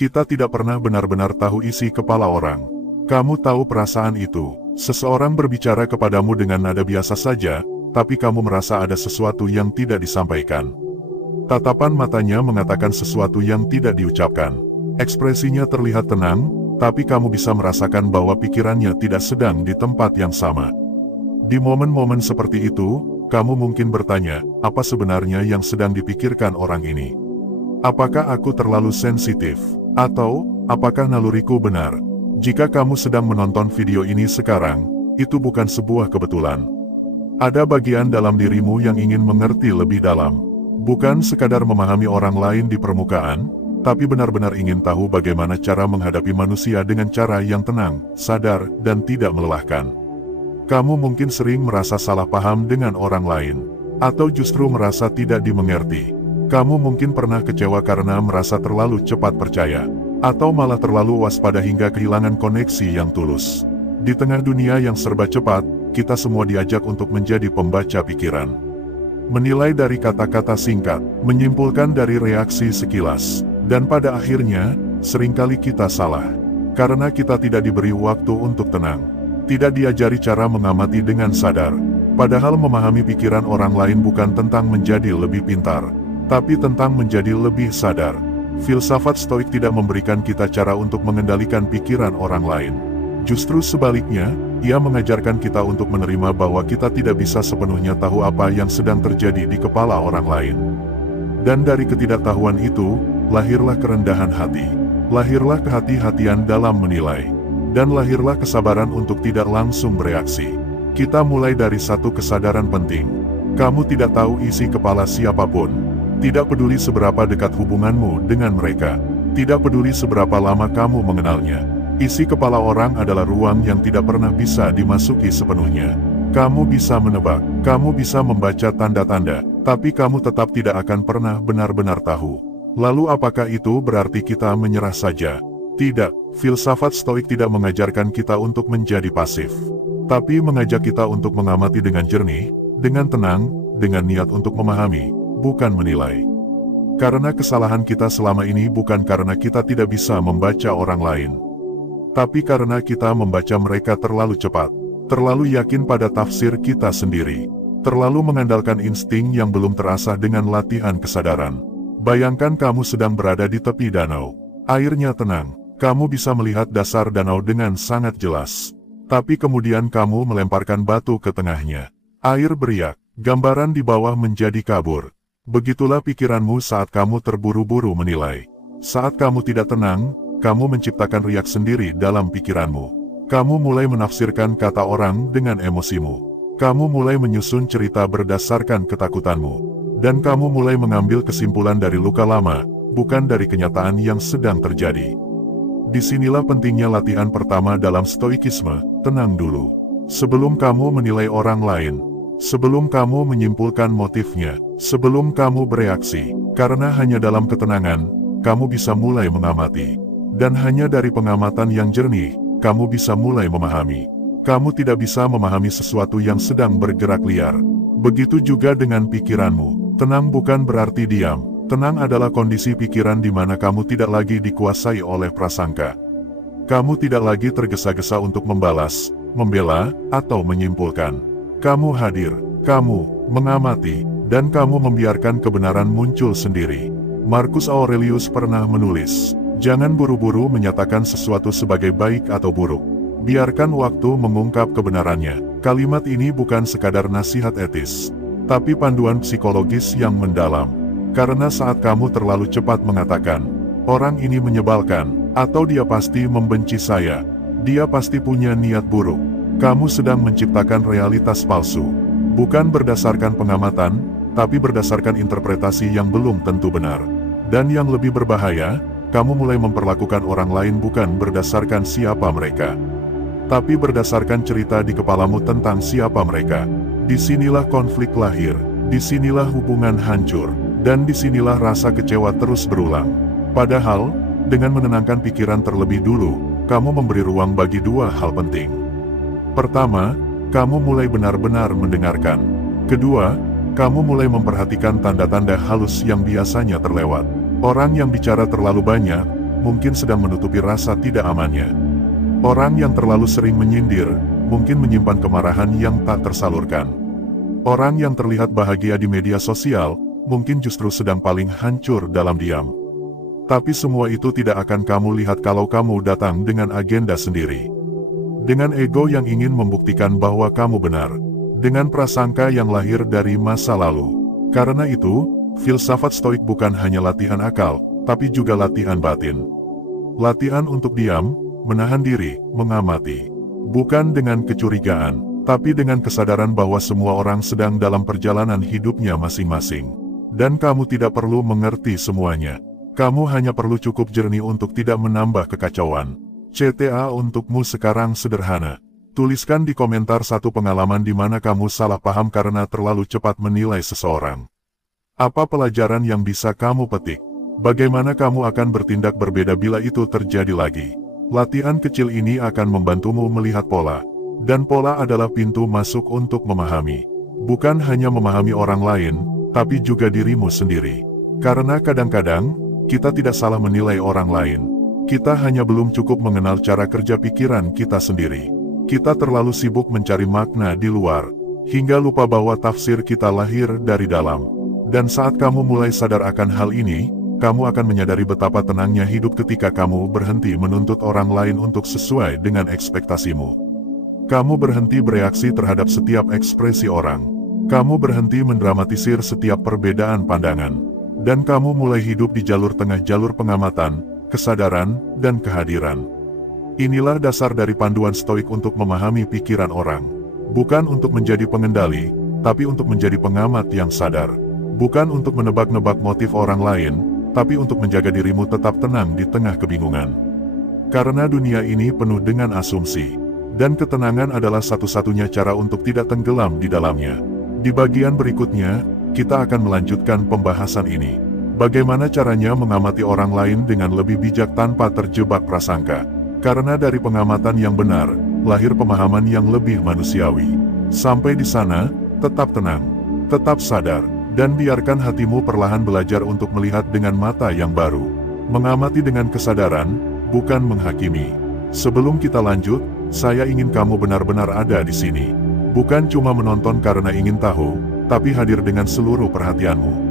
Kita tidak pernah benar-benar tahu isi kepala orang. Kamu tahu perasaan itu. Seseorang berbicara kepadamu dengan nada biasa saja, tapi kamu merasa ada sesuatu yang tidak disampaikan. Tatapan matanya mengatakan sesuatu yang tidak diucapkan. Ekspresinya terlihat tenang, tapi kamu bisa merasakan bahwa pikirannya tidak sedang di tempat yang sama. Di momen-momen seperti itu, kamu mungkin bertanya, apa sebenarnya yang sedang dipikirkan orang ini? Apakah aku terlalu sensitif? Atau, apakah naluriku benar? Jika kamu sedang menonton video ini sekarang, itu bukan sebuah kebetulan. Ada bagian dalam dirimu yang ingin mengerti lebih dalam. Bukan sekadar memahami orang lain di permukaan, tapi benar-benar ingin tahu bagaimana cara menghadapi manusia dengan cara yang tenang, sadar, dan tidak melelahkan. Kamu mungkin sering merasa salah paham dengan orang lain, atau justru merasa tidak dimengerti. Kamu mungkin pernah kecewa karena merasa terlalu cepat percaya, atau malah terlalu waspada hingga kehilangan koneksi yang tulus. Di tengah dunia yang serba cepat, kita semua diajak untuk menjadi pembaca pikiran. Menilai dari kata-kata singkat, menyimpulkan dari reaksi sekilas, dan pada akhirnya, seringkali kita salah. Karena kita tidak diberi waktu untuk tenang. Tidak diajari cara mengamati dengan sadar. Padahal memahami pikiran orang lain bukan tentang menjadi lebih pintar, tapi tentang menjadi lebih sadar. Filsafat Stoik tidak memberikan kita cara untuk mengendalikan pikiran orang lain. Justru sebaliknya, ia mengajarkan kita untuk menerima bahwa kita tidak bisa sepenuhnya tahu apa yang sedang terjadi di kepala orang lain. Dan dari ketidaktahuan itu, lahirlah kerendahan hati. Lahirlah kehati-hatian dalam menilai. Dan lahirlah kesabaran untuk tidak langsung bereaksi. Kita mulai dari satu kesadaran penting. Kamu tidak tahu isi kepala siapapun. Tidak peduli seberapa dekat hubunganmu dengan mereka. Tidak peduli seberapa lama kamu mengenalnya. Isi kepala orang adalah ruang yang tidak pernah bisa dimasuki sepenuhnya. Kamu bisa menebak, kamu bisa membaca tanda-tanda, tapi kamu tetap tidak akan pernah benar-benar tahu. Lalu apakah itu berarti kita menyerah saja? Tidak, filsafat Stoik tidak mengajarkan kita untuk menjadi pasif. Tapi mengajak kita untuk mengamati dengan jernih, dengan tenang, dengan niat untuk memahami, bukan menilai. Karena kesalahan kita selama ini bukan karena kita tidak bisa membaca orang lain, tapi karena kita membaca mereka terlalu cepat, terlalu yakin pada tafsir kita sendiri, terlalu mengandalkan insting yang belum terasah dengan latihan kesadaran. Bayangkan kamu sedang berada di tepi danau. Airnya tenang, kamu bisa melihat dasar danau dengan sangat jelas. Tapi kemudian kamu melemparkan batu ke tengahnya. Air beriak, gambaran di bawah menjadi kabur. Begitulah pikiranmu saat kamu terburu-buru menilai. Saat kamu tidak tenang, kamu menciptakan riak sendiri dalam pikiranmu. Kamu mulai menafsirkan kata orang dengan emosimu. Kamu mulai menyusun cerita berdasarkan ketakutanmu. Dan kamu mulai mengambil kesimpulan dari luka lama, bukan dari kenyataan yang sedang terjadi. Disinilah pentingnya latihan pertama dalam stoikisme, tenang dulu. Sebelum kamu menilai orang lain, sebelum kamu menyimpulkan motifnya, sebelum kamu bereaksi, karena hanya dalam ketenangan, kamu bisa mulai mengamati. Dan hanya dari pengamatan yang jernih, kamu bisa mulai memahami. Kamu tidak bisa memahami sesuatu yang sedang bergerak liar. Begitu juga dengan pikiranmu. Tenang bukan berarti diam. Tenang adalah kondisi pikiran di mana kamu tidak lagi dikuasai oleh prasangka. Kamu tidak lagi tergesa-gesa untuk membalas, membela, atau menyimpulkan. Kamu hadir, kamu mengamati, dan kamu membiarkan kebenaran muncul sendiri. Marcus Aurelius pernah menulis, jangan buru-buru menyatakan sesuatu sebagai baik atau buruk. Biarkan waktu mengungkap kebenarannya. Kalimat ini bukan sekadar nasihat etis, tapi panduan psikologis yang mendalam. Karena saat kamu terlalu cepat mengatakan, orang ini menyebalkan, atau dia pasti membenci saya, dia pasti punya niat buruk, kamu sedang menciptakan realitas palsu. Bukan berdasarkan pengamatan, tapi berdasarkan interpretasi yang belum tentu benar. Dan yang lebih berbahaya, kamu mulai memperlakukan orang lain bukan berdasarkan siapa mereka, tapi berdasarkan cerita di kepalamu tentang siapa mereka. Disinilah konflik lahir, disinilah hubungan hancur, dan disinilah rasa kecewa terus berulang. Padahal, dengan menenangkan pikiran terlebih dulu, kamu memberi ruang bagi dua hal penting. Pertama, kamu mulai benar-benar mendengarkan. Kedua, kamu mulai memperhatikan tanda-tanda halus yang biasanya terlewat. Orang yang bicara terlalu banyak, mungkin sedang menutupi rasa tidak amannya. Orang yang terlalu sering menyindir, mungkin menyimpan kemarahan yang tak tersalurkan. Orang yang terlihat bahagia di media sosial, mungkin justru sedang paling hancur dalam diam. Tapi semua itu tidak akan kamu lihat kalau kamu datang dengan agenda sendiri. Dengan ego yang ingin membuktikan bahwa kamu benar. Dengan prasangka yang lahir dari masa lalu. Karena itu, filsafat stoik bukan hanya latihan akal, tapi juga latihan batin. Latihan untuk diam, menahan diri, mengamati. Bukan dengan kecurigaan, tapi dengan kesadaran bahwa semua orang sedang dalam perjalanan hidupnya masing-masing. Dan kamu tidak perlu mengerti semuanya. Kamu hanya perlu cukup jernih untuk tidak menambah kekacauan. CTA untukmu sekarang sederhana. Tuliskan di komentar satu pengalaman di mana kamu salah paham karena terlalu cepat menilai seseorang. Apa pelajaran yang bisa kamu petik? Bagaimana kamu akan bertindak berbeda bila itu terjadi lagi? Latihan kecil ini akan membantumu melihat pola. Dan pola adalah pintu masuk untuk memahami. Bukan hanya memahami orang lain, tapi juga dirimu sendiri. Karena kadang-kadang, kita tidak salah menilai orang lain. Kita hanya belum cukup mengenal cara kerja pikiran kita sendiri. Kita terlalu sibuk mencari makna di luar, hingga lupa bahwa tafsir kita lahir dari dalam. Dan saat kamu mulai sadar akan hal ini, kamu akan menyadari betapa tenangnya hidup ketika kamu berhenti menuntut orang lain untuk sesuai dengan ekspektasimu. Kamu berhenti bereaksi terhadap setiap ekspresi orang. Kamu berhenti mendramatisir setiap perbedaan pandangan. Dan kamu mulai hidup di jalur tengah jalur pengamatan, kesadaran, dan kehadiran. Inilah dasar dari panduan stoik untuk memahami pikiran orang. Bukan untuk menjadi pengendali, tapi untuk menjadi pengamat yang sadar. Bukan untuk menebak-nebak motif orang lain, tapi untuk menjaga dirimu tetap tenang di tengah kebingungan. Karena dunia ini penuh dengan asumsi. Dan ketenangan adalah satu-satunya cara untuk tidak tenggelam di dalamnya. Di bagian berikutnya, kita akan melanjutkan pembahasan ini. Bagaimana caranya mengamati orang lain dengan lebih bijak tanpa terjebak prasangka. Karena dari pengamatan yang benar, lahir pemahaman yang lebih manusiawi. Sampai di sana, tetap tenang, tetap sadar, dan biarkan hatimu perlahan belajar untuk melihat dengan mata yang baru. Mengamati dengan kesadaran, bukan menghakimi. Sebelum kita lanjut, saya ingin kamu benar-benar ada di sini. Bukan cuma menonton karena ingin tahu, tapi hadir dengan seluruh perhatianmu.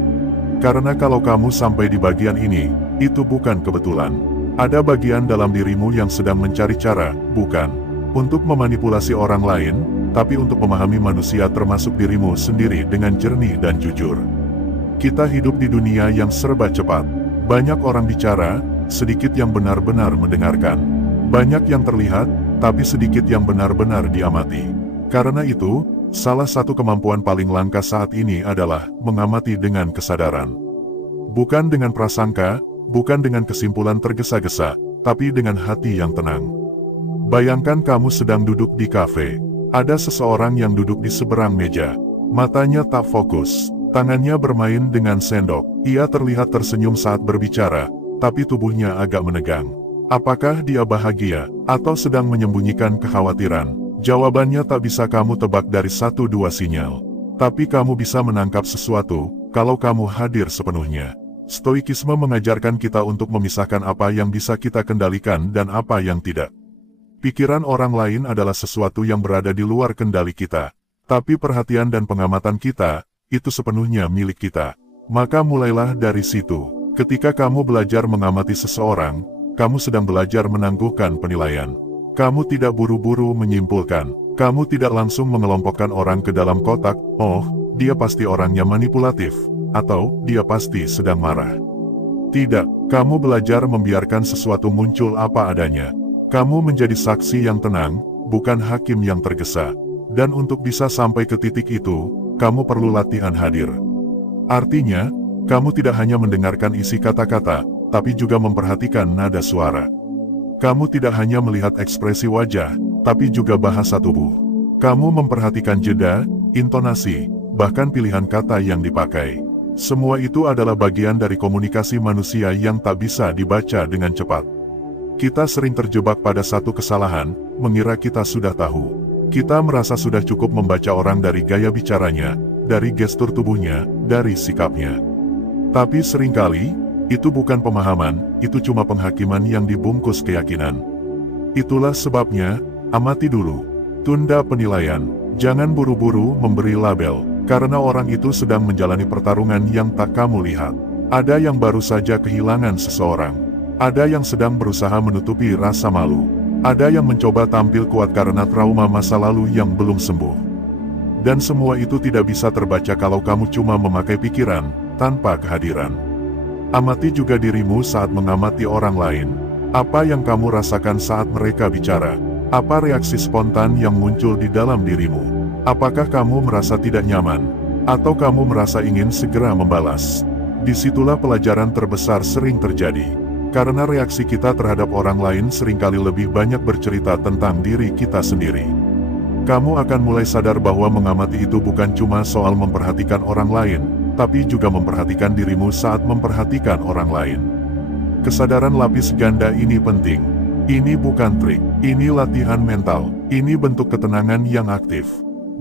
Karena kalau kamu sampai di bagian ini, itu bukan kebetulan. Ada bagian dalam dirimu yang sedang mencari cara, bukan untuk memanipulasi orang lain, tapi untuk memahami manusia termasuk dirimu sendiri dengan jernih dan jujur. Kita hidup di dunia yang serba cepat. Banyak orang bicara, sedikit yang benar-benar mendengarkan. Banyak yang terlihat, tapi sedikit yang benar-benar diamati. Karena itu, salah satu kemampuan paling langka saat ini adalah mengamati dengan kesadaran. Bukan dengan prasangka, bukan dengan kesimpulan tergesa-gesa, tapi dengan hati yang tenang. Bayangkan kamu sedang duduk di kafe. Ada seseorang yang duduk di seberang meja. Matanya tak fokus, tangannya bermain dengan sendok. Ia terlihat tersenyum saat berbicara, tapi tubuhnya agak menegang. Apakah dia bahagia, atau sedang menyembunyikan kekhawatiran? Jawabannya tak bisa kamu tebak dari 1-2 sinyal. Tapi kamu bisa menangkap sesuatu, kalau kamu hadir sepenuhnya. Stoikisme mengajarkan kita untuk memisahkan apa yang bisa kita kendalikan dan apa yang tidak. Pikiran orang lain adalah sesuatu yang berada di luar kendali kita. Tapi perhatian dan pengamatan kita, itu sepenuhnya milik kita. Maka mulailah dari situ. Ketika kamu belajar mengamati seseorang, kamu sedang belajar menangguhkan penilaian. Kamu tidak buru-buru menyimpulkan. Kamu tidak langsung mengelompokkan orang ke dalam kotak, oh, dia pasti orangnya manipulatif. Atau, dia pasti sedang marah. Tidak, kamu belajar membiarkan sesuatu muncul apa adanya. Kamu menjadi saksi yang tenang, bukan hakim yang tergesa. Dan untuk bisa sampai ke titik itu, kamu perlu latihan hadir. Artinya, kamu tidak hanya mendengarkan isi kata-kata, tapi juga memperhatikan nada suara. Kamu tidak hanya melihat ekspresi wajah, tapi juga bahasa tubuh. Kamu memperhatikan jeda, intonasi, bahkan pilihan kata yang dipakai. Semua itu adalah bagian dari komunikasi manusia yang tak bisa dibaca dengan cepat. Kita sering terjebak pada satu kesalahan, mengira kita sudah tahu. Kita merasa sudah cukup membaca orang dari gaya bicaranya, dari gestur tubuhnya, dari sikapnya. Tapi seringkali, Itu bukan pemahaman, itu cuma penghakiman yang dibungkus keyakinan. Itulah sebabnya, amati dulu. Tunda penilaian. Jangan buru-buru memberi label, karena orang itu sedang menjalani pertarungan yang tak kamu lihat. Ada yang baru saja kehilangan seseorang. Ada yang sedang berusaha menutupi rasa malu. Ada yang mencoba tampil kuat karena trauma masa lalu yang belum sembuh. Dan semua itu tidak bisa terbaca kalau kamu cuma memakai pikiran, tanpa kehadiran. Amati juga dirimu saat mengamati orang lain. Apa yang kamu rasakan saat mereka bicara? Apa reaksi spontan yang muncul di dalam dirimu? Apakah kamu merasa tidak nyaman? Atau kamu merasa ingin segera membalas? Disitulah pelajaran terbesar sering terjadi. Karena reaksi kita terhadap orang lain seringkali lebih banyak bercerita tentang diri kita sendiri. Kamu akan mulai sadar bahwa mengamati itu bukan cuma soal memperhatikan orang lain, tapi juga memperhatikan dirimu saat memperhatikan orang lain. Kesadaran lapis ganda ini penting. Ini bukan trik, ini latihan mental, ini bentuk ketenangan yang aktif.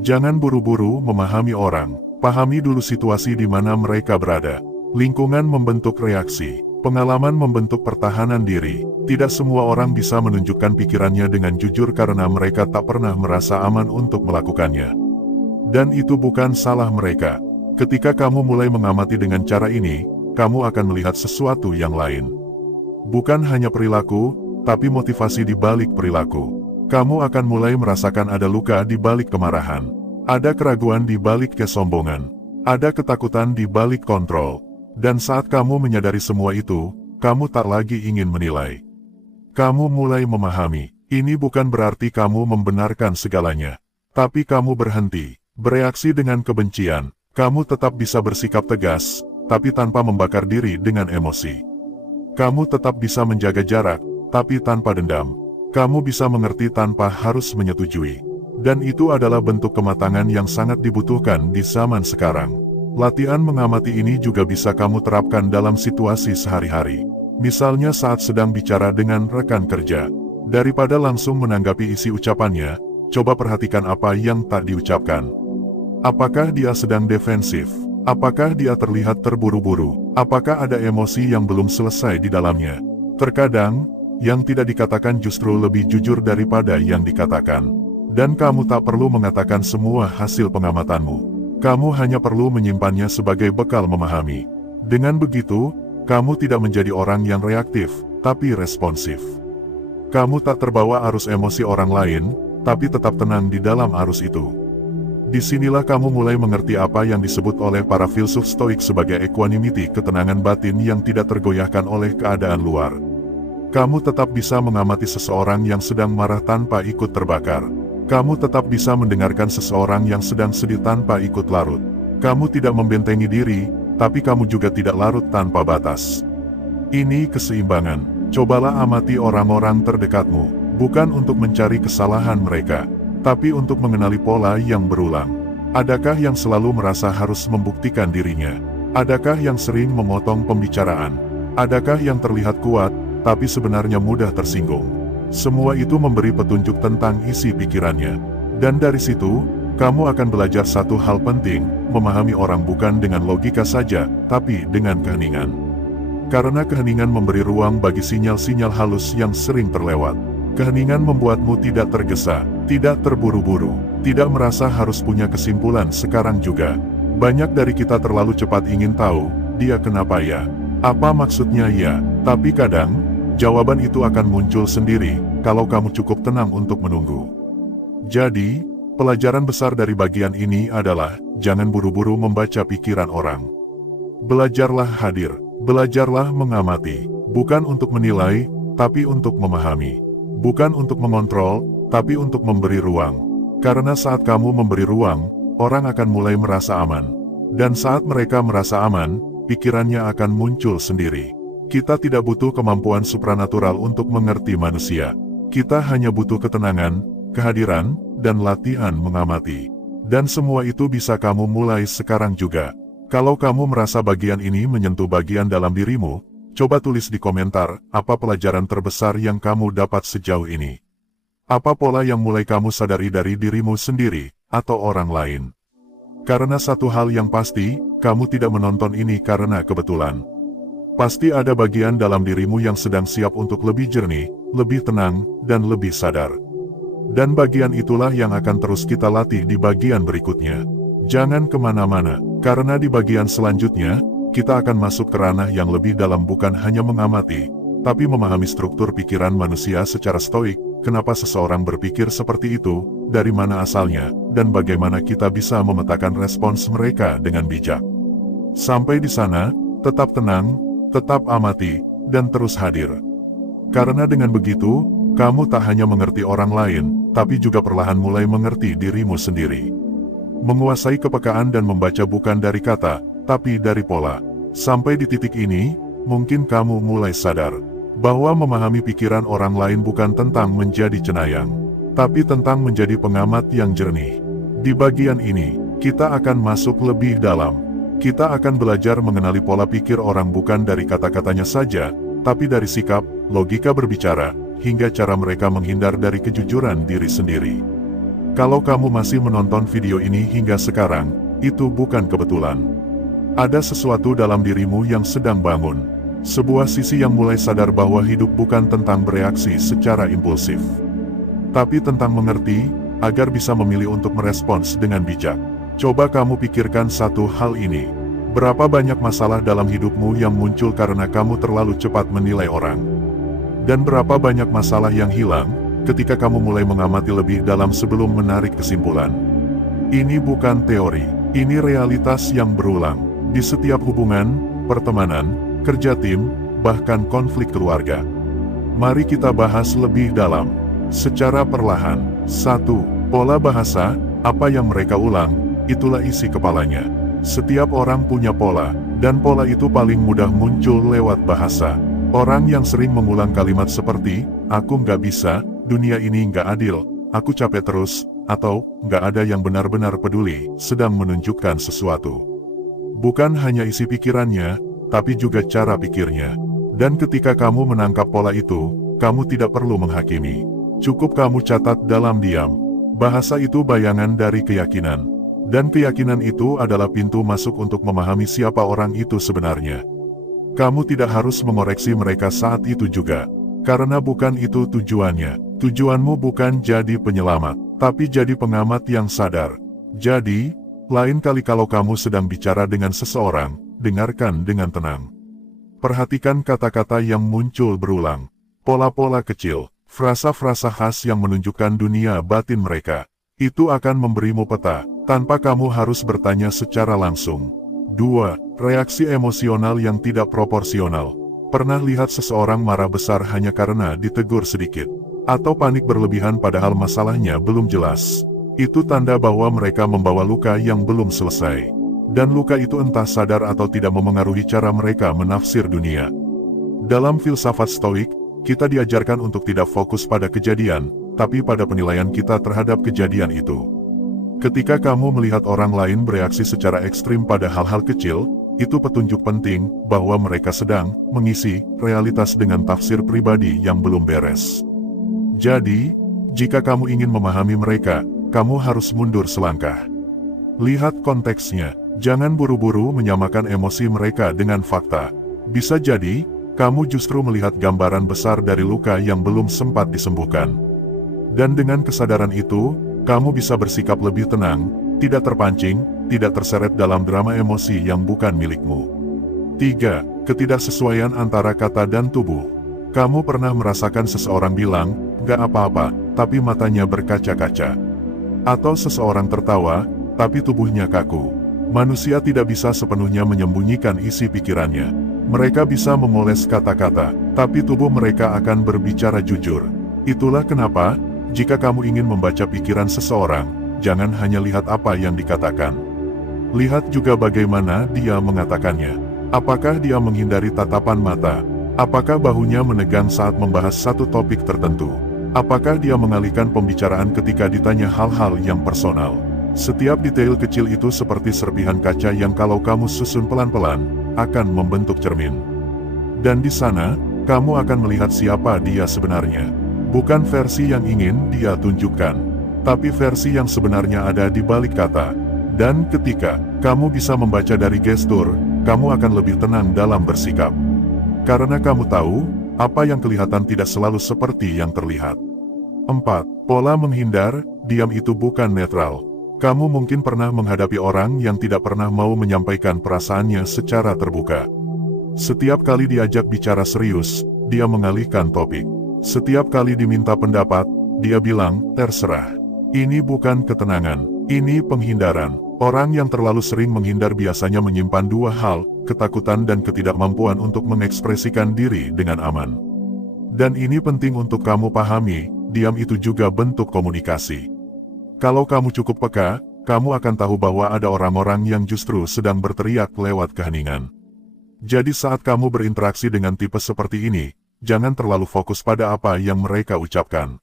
Jangan buru-buru memahami orang, pahami dulu situasi di mana mereka berada. Lingkungan membentuk reaksi, pengalaman membentuk pertahanan diri. Tidak semua orang bisa menunjukkan pikirannya dengan jujur karena mereka tak pernah merasa aman untuk melakukannya. Dan itu bukan salah mereka. Ketika kamu mulai mengamati dengan cara ini, kamu akan melihat sesuatu yang lain. Bukan hanya perilaku, tapi motivasi di balik perilaku. Kamu akan mulai merasakan ada luka di balik kemarahan. Ada keraguan di balik kesombongan. Ada ketakutan di balik kontrol. Dan saat kamu menyadari semua itu, kamu tak lagi ingin menilai. Kamu mulai memahami. Ini bukan berarti kamu membenarkan segalanya. Tapi kamu berhenti, bereaksi dengan kebencian. Kamu tetap bisa bersikap tegas, tapi tanpa membakar diri dengan emosi. Kamu tetap bisa menjaga jarak, tapi tanpa dendam. Kamu bisa mengerti tanpa harus menyetujui. Dan itu adalah bentuk kematangan yang sangat dibutuhkan di zaman sekarang. Latihan mengamati ini juga bisa kamu terapkan dalam situasi sehari-hari. Misalnya saat sedang bicara dengan rekan kerja. Daripada langsung menanggapi isi ucapannya, coba perhatikan apa yang tak diucapkan. Apakah dia sedang defensif? Apakah dia terlihat terburu-buru? Apakah ada emosi yang belum selesai di dalamnya? Terkadang, yang tidak dikatakan justru lebih jujur daripada yang dikatakan. Dan kamu tak perlu mengatakan semua hasil pengamatanmu. Kamu hanya perlu menyimpannya sebagai bekal memahami. Dengan begitu, kamu tidak menjadi orang yang reaktif, tapi responsif. Kamu tak terbawa arus emosi orang lain, tapi tetap tenang di dalam arus itu. Disinilah kamu mulai mengerti apa yang disebut oleh para filsuf Stoik sebagai equanimity, ketenangan batin yang tidak tergoyahkan oleh keadaan luar. Kamu tetap bisa mengamati seseorang yang sedang marah tanpa ikut terbakar. Kamu tetap bisa mendengarkan seseorang yang sedang sedih tanpa ikut larut. Kamu tidak membentengi diri, tapi kamu juga tidak larut tanpa batas. Ini keseimbangan. Cobalah amati orang-orang terdekatmu, bukan untuk mencari kesalahan mereka, tapi untuk mengenali pola yang berulang. Adakah yang selalu merasa harus membuktikan dirinya? Adakah yang sering memotong pembicaraan? Adakah yang terlihat kuat, tapi sebenarnya mudah tersinggung? Semua itu memberi petunjuk tentang isi pikirannya. Dan dari situ, kamu akan belajar satu hal penting, memahami orang bukan dengan logika saja, tapi dengan keheningan. Karena keheningan memberi ruang bagi sinyal-sinyal halus yang sering terlewat. Keheningan membuatmu tidak tergesa, tidak terburu-buru, tidak merasa harus punya kesimpulan sekarang juga. Banyak dari kita terlalu cepat ingin tahu, dia kenapa ya? Apa maksudnya ya? Tapi kadang, jawaban itu akan muncul sendiri, kalau kamu cukup tenang untuk menunggu. Jadi, pelajaran besar dari bagian ini adalah, jangan buru-buru membaca pikiran orang. Belajarlah hadir, belajarlah mengamati, bukan untuk menilai, tapi untuk memahami. Bukan untuk mengontrol, tapi untuk memberi ruang. Karena saat kamu memberi ruang, orang akan mulai merasa aman. Dan saat mereka merasa aman, pikirannya akan muncul sendiri. Kita tidak butuh kemampuan supranatural untuk mengerti manusia. Kita hanya butuh ketenangan, kehadiran, dan latihan mengamati. Dan semua itu bisa kamu mulai sekarang juga. Kalau kamu merasa bagian ini menyentuh bagian dalam dirimu, coba tulis di komentar, apa pelajaran terbesar yang kamu dapat sejauh ini? Apa pola yang mulai kamu sadari dari dirimu sendiri, atau orang lain? Karena satu hal yang pasti, kamu tidak menonton ini karena kebetulan. Pasti ada bagian dalam dirimu yang sedang siap untuk lebih jernih, lebih tenang, dan lebih sadar. Dan bagian itulah yang akan terus kita latih di bagian berikutnya. Jangan kemana-mana, karena di bagian selanjutnya, kita akan masuk ke ranah yang lebih dalam, bukan hanya mengamati, tapi memahami struktur pikiran manusia secara stoik, kenapa seseorang berpikir seperti itu, dari mana asalnya, dan bagaimana kita bisa memetakan respons mereka dengan bijak. Sampai di sana, tetap tenang, tetap amati, dan terus hadir. Karena dengan begitu, kamu tak hanya mengerti orang lain, tapi juga perlahan mulai mengerti dirimu sendiri. Menguasai kepekaan dan membaca bukan dari kata, tapi dari pola. Sampai di titik ini, mungkin kamu mulai sadar bahwa memahami pikiran orang lain bukan tentang menjadi cenayang, tapi tentang menjadi pengamat yang jernih. Di bagian ini, kita akan masuk lebih dalam. Kita akan belajar mengenali pola pikir orang bukan dari kata-katanya saja, tapi dari sikap, logika berbicara, hingga cara mereka menghindar dari kejujuran diri sendiri. Kalau kamu masih menonton video ini hingga sekarang, itu bukan kebetulan. Ada sesuatu dalam dirimu yang sedang bangun. Sebuah sisi yang mulai sadar bahwa hidup bukan tentang bereaksi secara impulsif, tapi tentang mengerti, agar bisa memilih untuk merespons dengan bijak. Coba kamu pikirkan satu hal ini. Berapa banyak masalah dalam hidupmu yang muncul karena kamu terlalu cepat menilai orang? Dan berapa banyak masalah yang hilang ketika kamu mulai mengamati lebih dalam sebelum menarik kesimpulan? Ini bukan teori, ini realitas yang berulang. Di setiap hubungan, pertemanan, kerja tim, bahkan konflik keluarga. Mari kita bahas lebih dalam, secara perlahan. 1. Pola bahasa, apa yang mereka ulang, itulah isi kepalanya. Setiap orang punya pola, dan pola itu paling mudah muncul lewat bahasa. Orang yang sering mengulang kalimat seperti, aku nggak bisa, dunia ini nggak adil, aku capek terus, atau, nggak ada yang benar-benar peduli, sedang menunjukkan sesuatu. Bukan hanya isi pikirannya, tapi juga cara pikirnya. Dan ketika kamu menangkap pola itu, kamu tidak perlu menghakimi. Cukup kamu catat dalam diam. Bahasa itu bayangan dari keyakinan. Dan keyakinan itu adalah pintu masuk untuk memahami siapa orang itu sebenarnya. Kamu tidak harus mengoreksi mereka saat itu juga. Karena bukan itu tujuannya. Tujuanmu bukan jadi penyelamat, tapi jadi pengamat yang sadar. Jadi, lain kali kalau kamu sedang bicara dengan seseorang, dengarkan dengan tenang. Perhatikan kata-kata yang muncul berulang. Pola-pola kecil, frasa-frasa khas yang menunjukkan dunia batin mereka. Itu akan memberimu peta, tanpa kamu harus bertanya secara langsung. 2. Reaksi emosional yang tidak proporsional. Pernah lihat seseorang marah besar hanya karena ditegur sedikit? Atau panik berlebihan padahal masalahnya belum jelas? Itu tanda bahwa mereka membawa luka yang belum selesai. Dan luka itu entah sadar atau tidak memengaruhi cara mereka menafsir dunia. Dalam filsafat stoik, kita diajarkan untuk tidak fokus pada kejadian, tapi pada penilaian kita terhadap kejadian itu. Ketika kamu melihat orang lain bereaksi secara ekstrim pada hal-hal kecil, itu petunjuk penting bahwa mereka sedang mengisi realitas dengan tafsir pribadi yang belum beres. Jadi, jika kamu ingin memahami mereka, kamu harus mundur selangkah. Lihat konteksnya, jangan buru-buru menyamakan emosi mereka dengan fakta. Bisa jadi, kamu justru melihat gambaran besar dari luka yang belum sempat disembuhkan. Dan dengan kesadaran itu, kamu bisa bersikap lebih tenang, tidak terpancing, tidak terseret dalam drama emosi yang bukan milikmu. 3. Ketidaksesuaian antara kata dan tubuh. Kamu pernah merasakan seseorang bilang, "Gak apa-apa," tapi matanya berkaca-kaca. Atau seseorang tertawa, tapi tubuhnya kaku. Manusia tidak bisa sepenuhnya menyembunyikan isi pikirannya. Mereka bisa memoles kata-kata, tapi tubuh mereka akan berbicara jujur. Itulah kenapa, jika kamu ingin membaca pikiran seseorang, jangan hanya lihat apa yang dikatakan. Lihat juga bagaimana dia mengatakannya. Apakah dia menghindari tatapan mata? Apakah bahunya menegang saat membahas satu topik tertentu? Apakah dia mengalihkan pembicaraan ketika ditanya hal-hal yang personal? Setiap detail kecil itu seperti serpihan kaca yang kalau kamu susun pelan-pelan, akan membentuk cermin. Dan di sana, kamu akan melihat siapa dia sebenarnya. Bukan versi yang ingin dia tunjukkan, tapi versi yang sebenarnya ada di balik kata. Dan ketika kamu bisa membaca dari gestur, kamu akan lebih tenang dalam bersikap. Karena kamu tahu, apa yang kelihatan tidak selalu seperti yang terlihat. 4. Pola menghindar, diam itu bukan netral. Kamu mungkin pernah menghadapi orang yang tidak pernah mau menyampaikan perasaannya secara terbuka. Setiap kali diajak bicara serius, dia mengalihkan topik. Setiap kali diminta pendapat, dia bilang, terserah. Ini bukan ketenangan, ini penghindaran. Orang yang terlalu sering menghindar biasanya menyimpan dua hal, ketakutan dan ketidakmampuan untuk mengekspresikan diri dengan aman. Dan ini penting untuk kamu pahami, diam itu juga bentuk komunikasi. Kalau kamu cukup peka, kamu akan tahu bahwa ada orang-orang yang justru sedang berteriak lewat keheningan. Jadi saat kamu berinteraksi dengan tipe seperti ini, jangan terlalu fokus pada apa yang mereka ucapkan.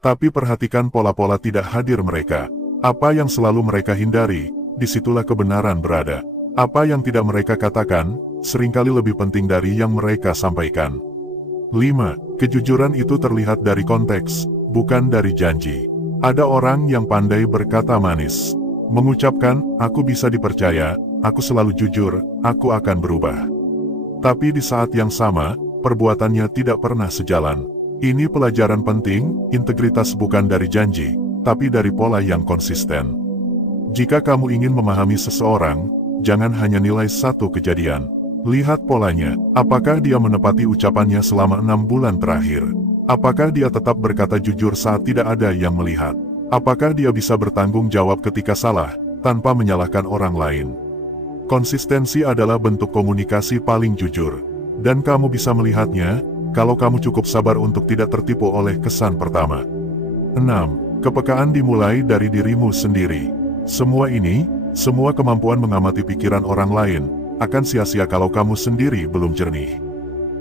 Tapi perhatikan pola-pola tidak hadir mereka. Apa yang selalu mereka hindari, disitulah kebenaran berada. Apa yang tidak mereka katakan, seringkali lebih penting dari yang mereka sampaikan. 5. Kejujuran itu terlihat dari konteks, bukan dari janji. Ada orang yang pandai berkata manis. Mengucapkan, aku bisa dipercaya, aku selalu jujur, aku akan berubah. Tapi di saat yang sama, perbuatannya tidak pernah sejalan. Ini pelajaran penting, integritas bukan dari janji, tapi dari pola yang konsisten. Jika kamu ingin memahami seseorang, jangan hanya nilai satu kejadian. Lihat polanya, apakah dia menepati ucapannya selama 6 bulan terakhir? Apakah dia tetap berkata jujur saat tidak ada yang melihat? Apakah dia bisa bertanggung jawab ketika salah, tanpa menyalahkan orang lain? Konsistensi adalah bentuk komunikasi paling jujur. Dan kamu bisa melihatnya, kalau kamu cukup sabar untuk tidak tertipu oleh kesan pertama. 6. Kepekaan dimulai dari dirimu sendiri. Semua ini, semua kemampuan mengamati pikiran orang lain, akan sia-sia kalau kamu sendiri belum jernih.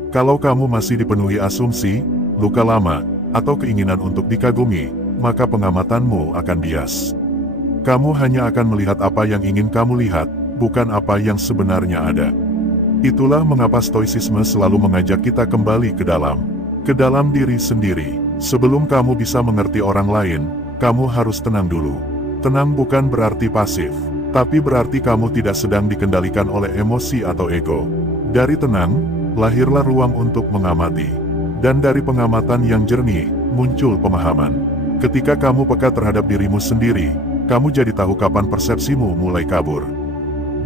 Kalau kamu masih dipenuhi asumsi, luka lama, atau keinginan untuk dikagumi, maka pengamatanmu akan bias. Kamu hanya akan melihat apa yang ingin kamu lihat, bukan apa yang sebenarnya ada. Itulah mengapa stoicisme selalu mengajak kita kembali ke dalam diri sendiri. Sebelum kamu bisa mengerti orang lain, kamu harus tenang dulu. Tenang bukan berarti pasif, tapi berarti kamu tidak sedang dikendalikan oleh emosi atau ego. Dari tenang, lahirlah ruang untuk mengamati. Dan dari pengamatan yang jernih, muncul pemahaman. Ketika kamu peka terhadap dirimu sendiri, kamu jadi tahu kapan persepsimu mulai kabur.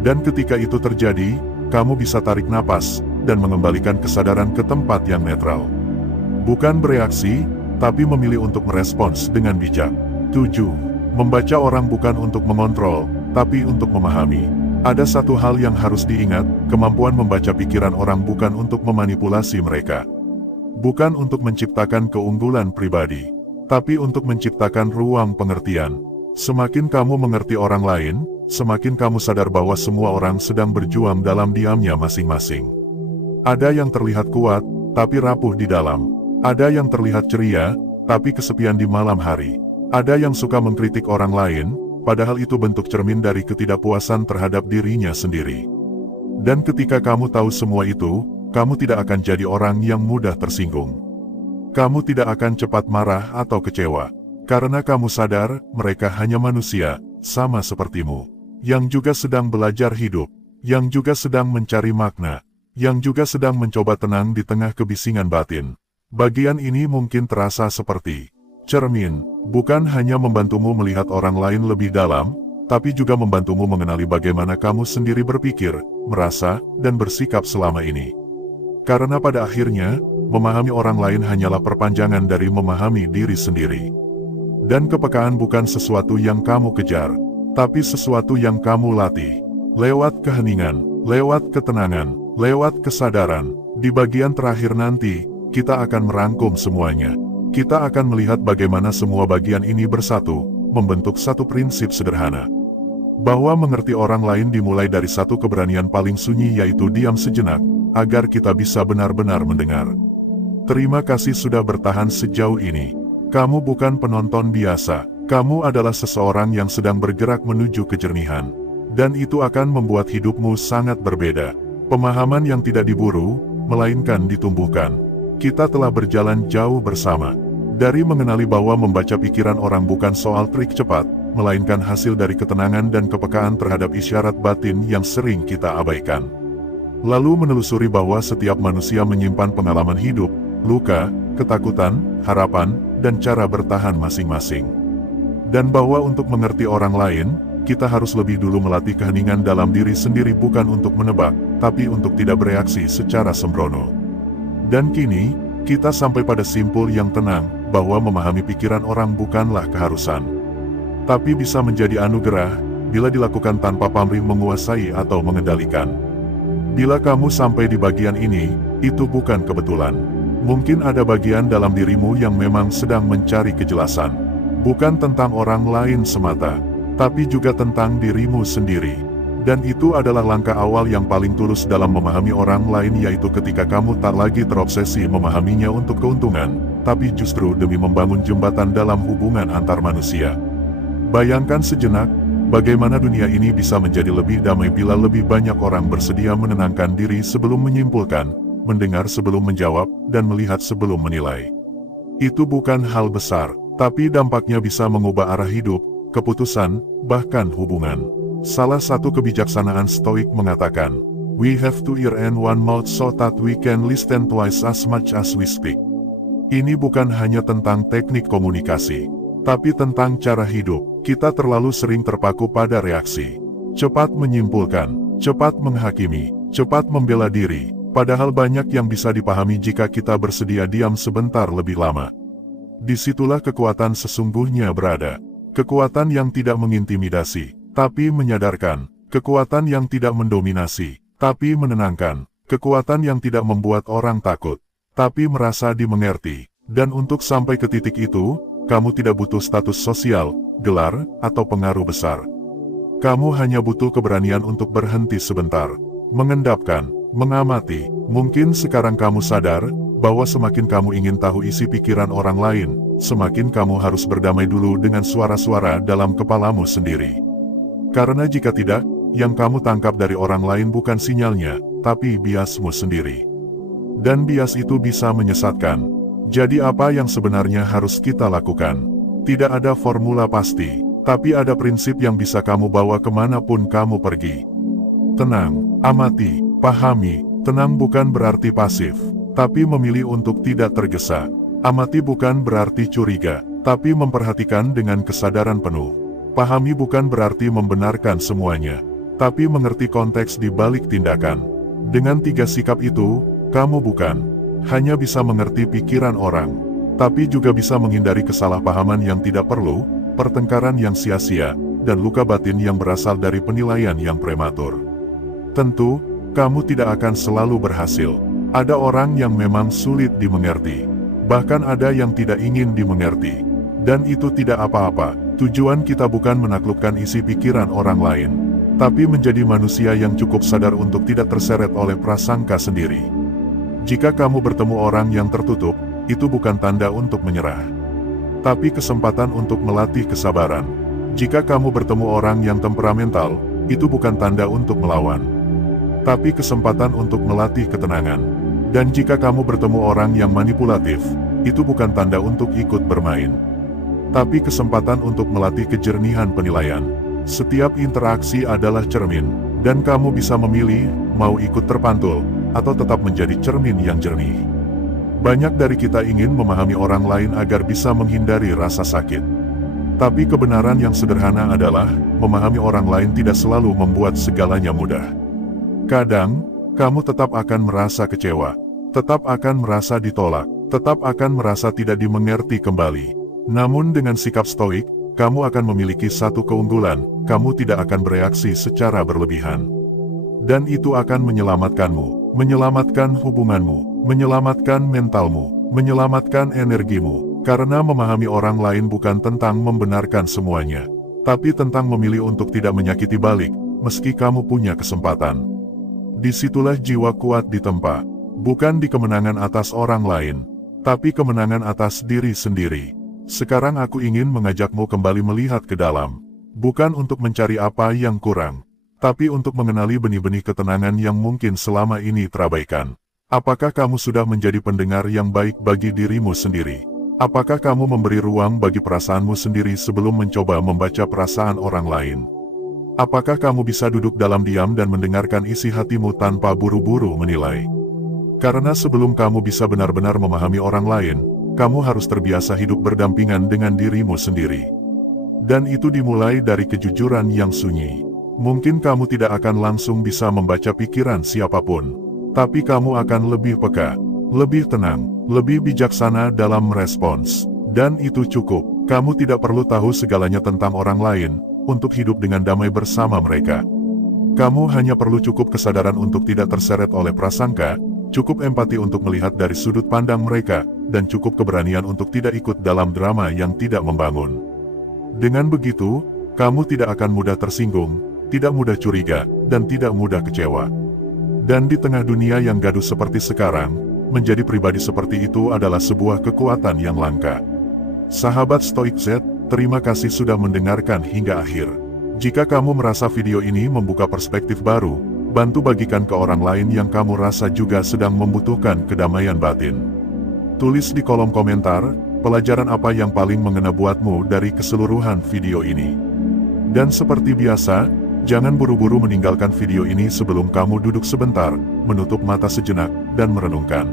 Dan ketika itu terjadi, kamu bisa tarik napas, dan mengembalikan kesadaran ke tempat yang netral. Bukan bereaksi, tapi memilih untuk merespons dengan bijak. 7. Membaca orang bukan untuk mengontrol, tapi untuk memahami. Ada satu hal yang harus diingat, kemampuan membaca pikiran orang bukan untuk memanipulasi mereka. Bukan untuk menciptakan keunggulan pribadi, tapi untuk menciptakan ruang pengertian. Semakin kamu mengerti orang lain, semakin kamu sadar bahwa semua orang sedang berjuang dalam diamnya masing-masing. Ada yang terlihat kuat, tapi rapuh di dalam. Ada yang terlihat ceria, tapi kesepian di malam hari. Ada yang suka mengkritik orang lain, padahal itu bentuk cermin dari ketidakpuasan terhadap dirinya sendiri. Dan ketika kamu tahu semua itu, kamu tidak akan jadi orang yang mudah tersinggung. Kamu tidak akan cepat marah atau kecewa, karena kamu sadar mereka hanya manusia, sama sepertimu, yang juga sedang belajar hidup, yang juga sedang mencari makna, yang juga sedang mencoba tenang di tengah kebisingan batin. Bagian ini mungkin terasa seperti cermin, bukan hanya membantumu melihat orang lain lebih dalam, tapi juga membantumu mengenali bagaimana kamu sendiri berpikir, merasa, dan bersikap selama ini. Karena pada akhirnya, memahami orang lain hanyalah perpanjangan dari memahami diri sendiri. Dan kepekaan bukan sesuatu yang kamu kejar, tapi sesuatu yang kamu latih. Lewat keheningan, lewat ketenangan, lewat kesadaran, di bagian terakhir nanti, kita akan merangkum semuanya. Kita akan melihat bagaimana semua bagian ini bersatu, membentuk satu prinsip sederhana. Bahwa mengerti orang lain dimulai dari satu keberanian paling sunyi, yaitu diam sejenak, agar kita bisa benar-benar mendengar. Terima kasih sudah bertahan sejauh ini. Kamu bukan penonton biasa, kamu adalah seseorang yang sedang bergerak menuju kejernihan. Dan itu akan membuat hidupmu sangat berbeda. Pemahaman yang tidak diburu, melainkan ditumbuhkan. Kita telah berjalan jauh bersama. Dari mengenali bahwa membaca pikiran orang bukan soal trik cepat, melainkan hasil dari ketenangan dan kepekaan terhadap isyarat batin yang sering kita abaikan. Lalu menelusuri bahwa setiap manusia menyimpan pengalaman hidup, luka, ketakutan, harapan, dan cara bertahan masing-masing. Dan bahwa untuk mengerti orang lain, kita harus lebih dulu melatih keheningan dalam diri sendiri, bukan untuk menebak, tapi untuk tidak bereaksi secara sembrono. Dan kini, kita sampai pada simpul yang tenang, bahwa memahami pikiran orang bukanlah keharusan, tapi bisa menjadi anugerah, bila dilakukan tanpa pamrih menguasai atau mengendalikan. Bila kamu sampai di bagian ini, itu bukan kebetulan. Mungkin ada bagian dalam dirimu yang memang sedang mencari kejelasan. Bukan tentang orang lain semata, tapi juga tentang dirimu sendiri. Dan itu adalah langkah awal yang paling tulus dalam memahami orang lain, yaitu ketika kamu tak lagi terobsesi memahaminya untuk keuntungan, tapi justru demi membangun jembatan dalam hubungan antar manusia. Bayangkan sejenak, bagaimana dunia ini bisa menjadi lebih damai bila lebih banyak orang bersedia menenangkan diri sebelum menyimpulkan, mendengar sebelum menjawab, dan melihat sebelum menilai. Itu bukan hal besar, tapi dampaknya bisa mengubah arah hidup, keputusan, bahkan hubungan. Salah satu kebijaksanaan Stoik mengatakan, "We have two ears and one mouth so that we can listen twice as much as we speak." Ini bukan hanya tentang teknik komunikasi, tapi tentang cara hidup. Kita terlalu sering terpaku pada reaksi. Cepat menyimpulkan, cepat menghakimi, cepat membela diri, padahal banyak yang bisa dipahami jika kita bersedia diam sebentar lebih lama. Disitulah kekuatan sesungguhnya berada. Kekuatan yang tidak mengintimidasi, tapi menyadarkan. Kekuatan yang tidak mendominasi, tapi menenangkan. Kekuatan yang tidak membuat orang takut, tapi merasa dimengerti. Dan untuk sampai ke titik itu, kamu tidak butuh status sosial, gelar, atau pengaruh besar. Kamu hanya butuh keberanian untuk berhenti sebentar, mengendapkan, mengamati. Mungkin sekarang kamu sadar, bahwa semakin kamu ingin tahu isi pikiran orang lain, semakin kamu harus berdamai dulu dengan suara-suara dalam kepalamu sendiri. Karena jika tidak, yang kamu tangkap dari orang lain bukan sinyalnya, tapi biasmu sendiri. Dan bias itu bisa menyesatkan. Jadi apa yang sebenarnya harus kita lakukan? Tidak ada formula pasti, tapi ada prinsip yang bisa kamu bawa kemanapun kamu pergi. Tenang, amati, pahami. Tenang bukan berarti pasif, tapi memilih untuk tidak tergesa. Amati bukan berarti curiga, tapi memperhatikan dengan kesadaran penuh. Pahami bukan berarti membenarkan semuanya, tapi mengerti konteks di balik tindakan. Dengan 3 sikap itu, kamu bukan hanya bisa mengerti pikiran orang, tapi juga bisa menghindari kesalahpahaman yang tidak perlu, pertengkaran yang sia-sia, dan luka batin yang berasal dari penilaian yang prematur. Tentu, kamu tidak akan selalu berhasil. Ada orang yang memang sulit dimengerti. Bahkan ada yang tidak ingin dimengerti. Dan itu tidak apa-apa. Tujuan kita bukan menaklukkan isi pikiran orang lain, tapi menjadi manusia yang cukup sadar untuk tidak terseret oleh prasangka sendiri. Jika kamu bertemu orang yang tertutup, itu bukan tanda untuk menyerah, tapi kesempatan untuk melatih kesabaran. Jika kamu bertemu orang yang temperamental, itu bukan tanda untuk melawan, tapi kesempatan untuk melatih ketenangan. Dan jika kamu bertemu orang yang manipulatif, itu bukan tanda untuk ikut bermain, tapi kesempatan untuk melatih kejernihan penilaian. Setiap interaksi adalah cermin, dan kamu bisa memilih mau ikut terpantul, atau tetap menjadi cermin yang jernih. Banyak dari kita ingin memahami orang lain agar bisa menghindari rasa sakit. Tapi kebenaran yang sederhana adalah, memahami orang lain tidak selalu membuat segalanya mudah. Kadang, kamu tetap akan merasa kecewa, tetap akan merasa ditolak, tetap akan merasa tidak dimengerti kembali. Namun dengan sikap stoik, kamu akan memiliki satu keunggulan, kamu tidak akan bereaksi secara berlebihan. Dan itu akan menyelamatkanmu, menyelamatkan hubunganmu, menyelamatkan mentalmu, menyelamatkan energimu. Karena memahami orang lain bukan tentang membenarkan semuanya, tapi tentang memilih untuk tidak menyakiti balik, meski kamu punya kesempatan. Disitulah jiwa kuat ditempa, bukan di kemenangan atas orang lain, tapi kemenangan atas diri sendiri. Sekarang aku ingin mengajakmu kembali melihat ke dalam, bukan untuk mencari apa yang kurang, tapi untuk mengenali benih-benih ketenangan yang mungkin selama ini terabaikan. Apakah kamu sudah menjadi pendengar yang baik bagi dirimu sendiri? Apakah kamu memberi ruang bagi perasaanmu sendiri sebelum mencoba membaca perasaan orang lain? Apakah kamu bisa duduk dalam diam dan mendengarkan isi hatimu tanpa buru-buru menilai? Karena sebelum kamu bisa benar-benar memahami orang lain, kamu harus terbiasa hidup berdampingan dengan dirimu sendiri. Dan itu dimulai dari kejujuran yang sunyi. Mungkin kamu tidak akan langsung bisa membaca pikiran siapapun, tapi kamu akan lebih peka, lebih tenang, lebih bijaksana dalam merespons. Dan itu cukup. Kamu tidak perlu tahu segalanya tentang orang lain untuk hidup dengan damai bersama mereka. Kamu hanya perlu cukup kesadaran untuk tidak terseret oleh prasangka, cukup empati untuk melihat dari sudut pandang mereka, dan cukup keberanian untuk tidak ikut dalam drama yang tidak membangun. Dengan begitu, kamu tidak akan mudah tersinggung, tidak mudah curiga, dan tidak mudah kecewa. Dan di tengah dunia yang gaduh seperti sekarang, menjadi pribadi seperti itu adalah sebuah kekuatan yang langka. Sahabat Stoic Z, terima kasih sudah mendengarkan hingga akhir. Jika kamu merasa video ini membuka perspektif baru, bantu bagikan ke orang lain yang kamu rasa juga sedang membutuhkan kedamaian batin. Tulis di kolom komentar, pelajaran apa yang paling mengena buatmu dari keseluruhan video ini. Dan seperti biasa, jangan buru-buru meninggalkan video ini sebelum kamu duduk sebentar, menutup mata sejenak, dan merenungkan.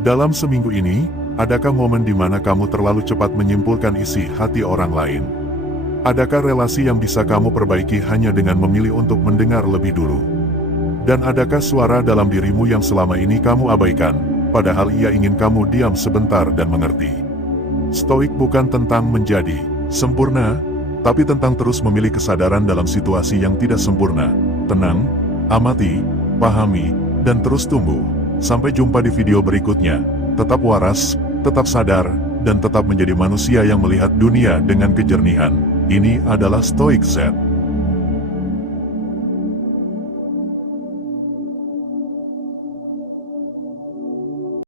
Dalam seminggu ini, adakah momen di mana kamu terlalu cepat menyimpulkan isi hati orang lain? Adakah relasi yang bisa kamu perbaiki hanya dengan memilih untuk mendengar lebih dulu? Dan adakah suara dalam dirimu yang selama ini kamu abaikan, padahal ia ingin kamu diam sebentar dan mengerti? Stoik bukan tentang menjadi sempurna, tapi tentang terus memilih kesadaran dalam situasi yang tidak sempurna. Tenang, amati, pahami, dan terus tumbuh. Sampai jumpa di video berikutnya. Tetap waras, tetap sadar, dan tetap menjadi manusia yang melihat dunia dengan kejernihan. Ini adalah Stoic Z.